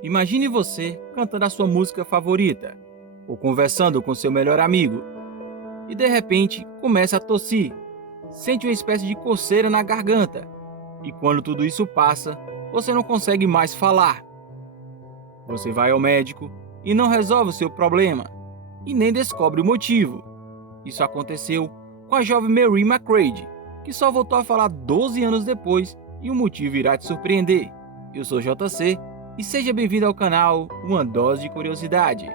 Imagine você cantando a sua música favorita, ou conversando com seu melhor amigo, e de repente começa a tossir, sente uma espécie de coceira na garganta, e quando tudo isso passa, você não consegue mais falar. Você vai ao médico e não resolve o seu problema, e nem descobre o motivo. Isso aconteceu com a jovem Mary McCready, que só voltou a falar 12 anos depois, e o motivo irá te surpreender. Eu sou JC e seja bem-vindo ao canal Uma Dose de Curiosidade.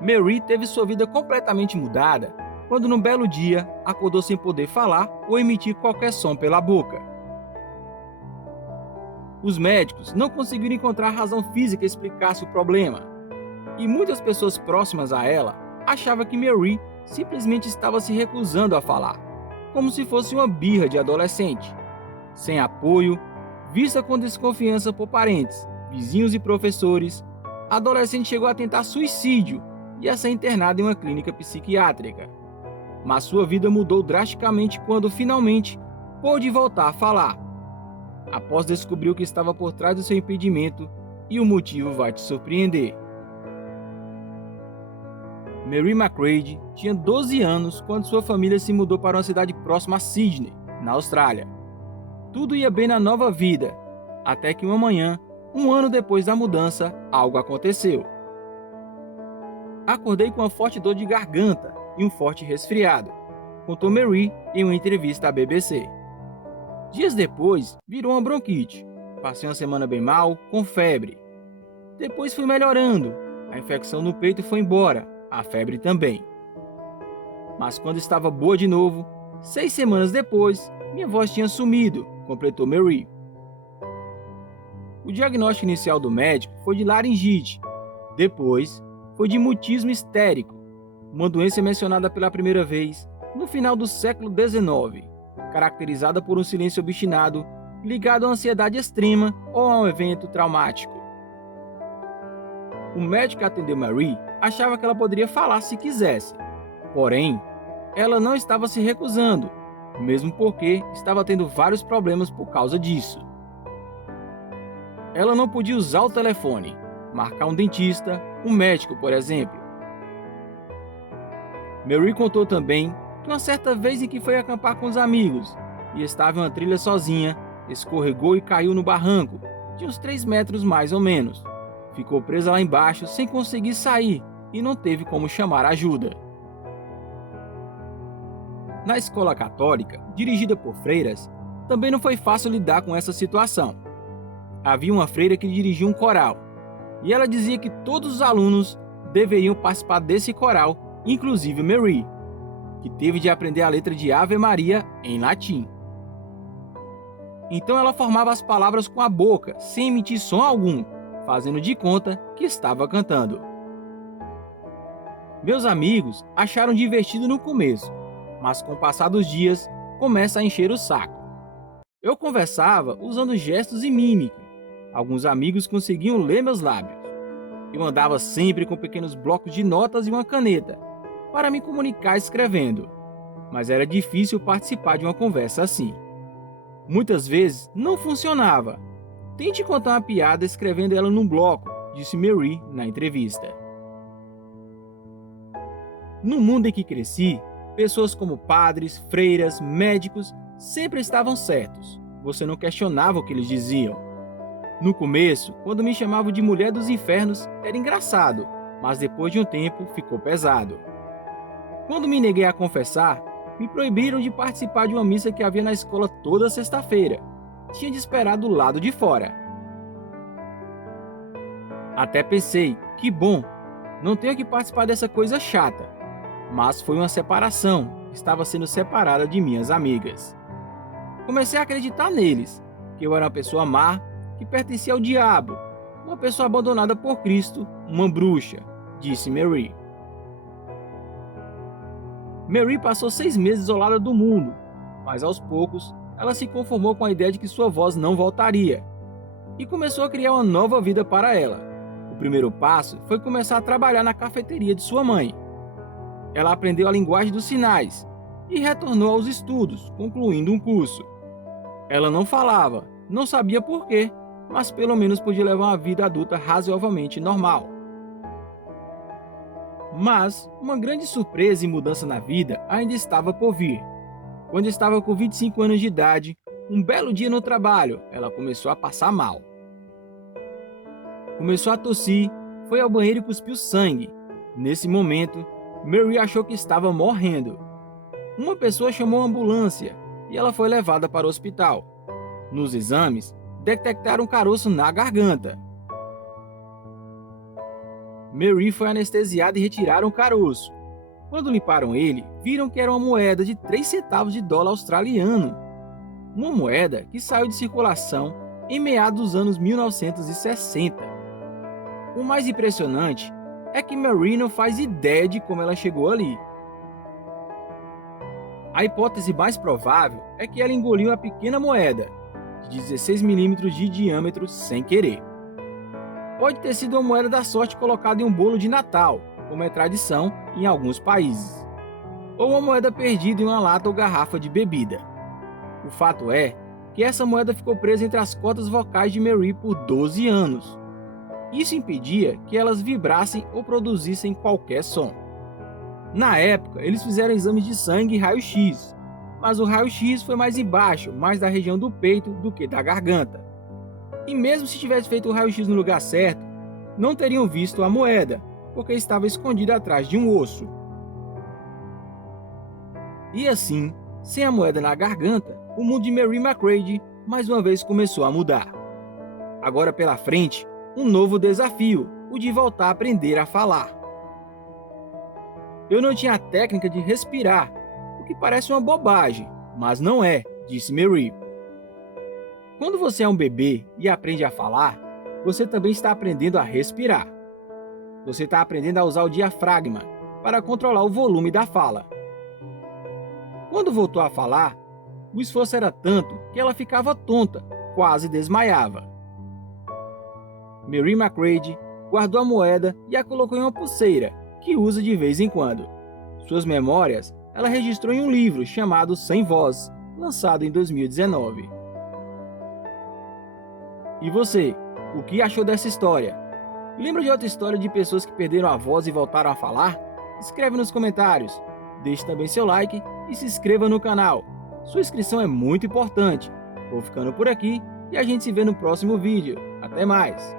Mary teve sua vida completamente mudada quando, num belo dia, acordou sem poder falar ou emitir qualquer som pela boca. Os médicos não conseguiram encontrar razão física que explicasse o problema, e muitas pessoas próximas a ela achavam que Mary simplesmente estava se recusando a falar, como se fosse uma birra de adolescente, sem apoio, vista com desconfiança por parentes, vizinhos e professores. A adolescente chegou a tentar suicídio e a ser internada em uma clínica psiquiátrica. Mas sua vida mudou drasticamente quando finalmente pôde voltar a falar, após descobrir o que estava por trás do seu impedimento, e o motivo vai te surpreender. Mary McCready tinha 12 anos quando sua família se mudou para uma cidade próxima a Sydney, na Austrália. Tudo ia bem na nova vida, até que uma manhã, um ano depois da mudança, algo aconteceu. Acordei com uma forte dor de garganta e um forte resfriado, contou Mary em uma entrevista à BBC. Dias depois, virou uma bronquite. Passei uma semana bem mal, com febre. Depois fui melhorando. A infecção no peito foi embora, a febre também. Mas quando estava boa de novo, 6 semanas depois, minha voz tinha sumido, completou Mary. O diagnóstico inicial do médico foi de laringite. Depois, foi de mutismo histérico, uma doença mencionada pela primeira vez no final do século XIX. Caracterizada por um silêncio obstinado, ligado à ansiedade extrema ou a um evento traumático. O médico que atendeu Mary achava que ela poderia falar se quisesse, porém, ela não estava se recusando, mesmo porque estava tendo vários problemas por causa disso. Ela não podia usar o telefone, marcar um dentista, um médico, por exemplo. Mary contou também uma certa vez em que foi acampar com os amigos e estava em uma trilha sozinha, escorregou e caiu no barranco, de uns 3 metros mais ou menos. Ficou presa lá embaixo sem conseguir sair e não teve como chamar ajuda. Na escola católica, dirigida por freiras, também não foi fácil lidar com essa situação. Havia uma freira que dirigia um coral, e ela dizia que todos os alunos deveriam participar desse coral, inclusive Mary, que teve de aprender a letra de Ave Maria em latim. Então ela formava as palavras com a boca, sem emitir som algum, fazendo de conta que estava cantando. Meus amigos acharam divertido no começo, mas com o passar dos dias, começa a encher o saco. Eu conversava usando gestos e mímica. Alguns amigos conseguiam ler meus lábios. Eu andava sempre com pequenos blocos de notas e uma caneta, para me comunicar escrevendo, mas era difícil participar de uma conversa assim. Muitas vezes não funcionava. Tente contar uma piada escrevendo ela num bloco, disse Mary na entrevista. No mundo em que cresci, pessoas como padres, freiras, médicos sempre estavam certos. Você não questionava o que eles diziam. No começo, quando me chamavam de mulher dos infernos, era engraçado, mas depois de um tempo ficou pesado. Quando me neguei a confessar, me proibiram de participar de uma missa que havia na escola toda sexta-feira. Tinha de esperar do lado de fora. Até pensei, que bom, não tenho que participar dessa coisa chata. Mas foi uma separação, estava sendo separada de minhas amigas. Comecei a acreditar neles, que eu era uma pessoa má, que pertencia ao diabo, uma pessoa abandonada por Cristo, uma bruxa, disse Mary. Mary passou 6 meses isolada do mundo, mas aos poucos ela se conformou com a ideia de que sua voz não voltaria e começou a criar uma nova vida para ela. O primeiro passo foi começar a trabalhar na cafeteria de sua mãe. Ela aprendeu a linguagem dos sinais e retornou aos estudos, concluindo um curso. Ela não falava, não sabia por quê, mas pelo menos podia levar uma vida adulta razoavelmente normal. Mas uma grande surpresa e mudança na vida ainda estava por vir. Quando estava com 25 anos de idade, um belo dia no trabalho, ela começou a passar mal. Começou a tossir, foi ao banheiro e cuspiu sangue. Nesse momento, Mary achou que estava morrendo. Uma pessoa chamou a ambulância e ela foi levada para o hospital. Nos exames, detectaram um caroço na garganta. Mary foi anestesiada e retiraram o caroço. Quando limparam ele, viram que era uma moeda de 3 centavos de dólar australiano. Uma moeda que saiu de circulação em meados dos anos 1960. O mais impressionante é que Mary não faz ideia de como ela chegou ali. A hipótese mais provável é que ela engoliu a pequena moeda, de 16 milímetros de diâmetro, sem querer. Pode ter sido uma moeda da sorte colocada em um bolo de Natal, como é tradição em alguns países. Ou uma moeda perdida em uma lata ou garrafa de bebida. O fato é que essa moeda ficou presa entre as cordas vocais de Mary por 12 anos. Isso impedia que elas vibrassem ou produzissem qualquer som. Na época, eles fizeram exames de sangue e raio-x, mas o raio-x foi mais embaixo, mais da região do peito do que da garganta. E mesmo se tivesse feito o raio-x no lugar certo, não teriam visto a moeda, porque estava escondida atrás de um osso. E assim, sem a moeda na garganta, o mundo de Mary McCready mais uma vez começou a mudar. Agora pela frente, um novo desafio, o de voltar a aprender a falar. Eu não tinha a técnica de respirar, o que parece uma bobagem, mas não é, disse Mary. Quando você é um bebê e aprende a falar, você também está aprendendo a respirar. Você está aprendendo a usar o diafragma para controlar o volume da fala. Quando voltou a falar, o esforço era tanto que ela ficava tonta, quase desmaiava. Mary McCready guardou a moeda e a colocou em uma pulseira, que usa de vez em quando. Suas memórias ela registrou em um livro chamado Sem Voz, lançado em 2019. E você, o que achou dessa história? Lembra de outra história de pessoas que perderam a voz e voltaram a falar? Escreve nos comentários, deixe também seu like e se inscreva no canal. Sua inscrição é muito importante. Vou ficando por aqui e a gente se vê no próximo vídeo. Até mais!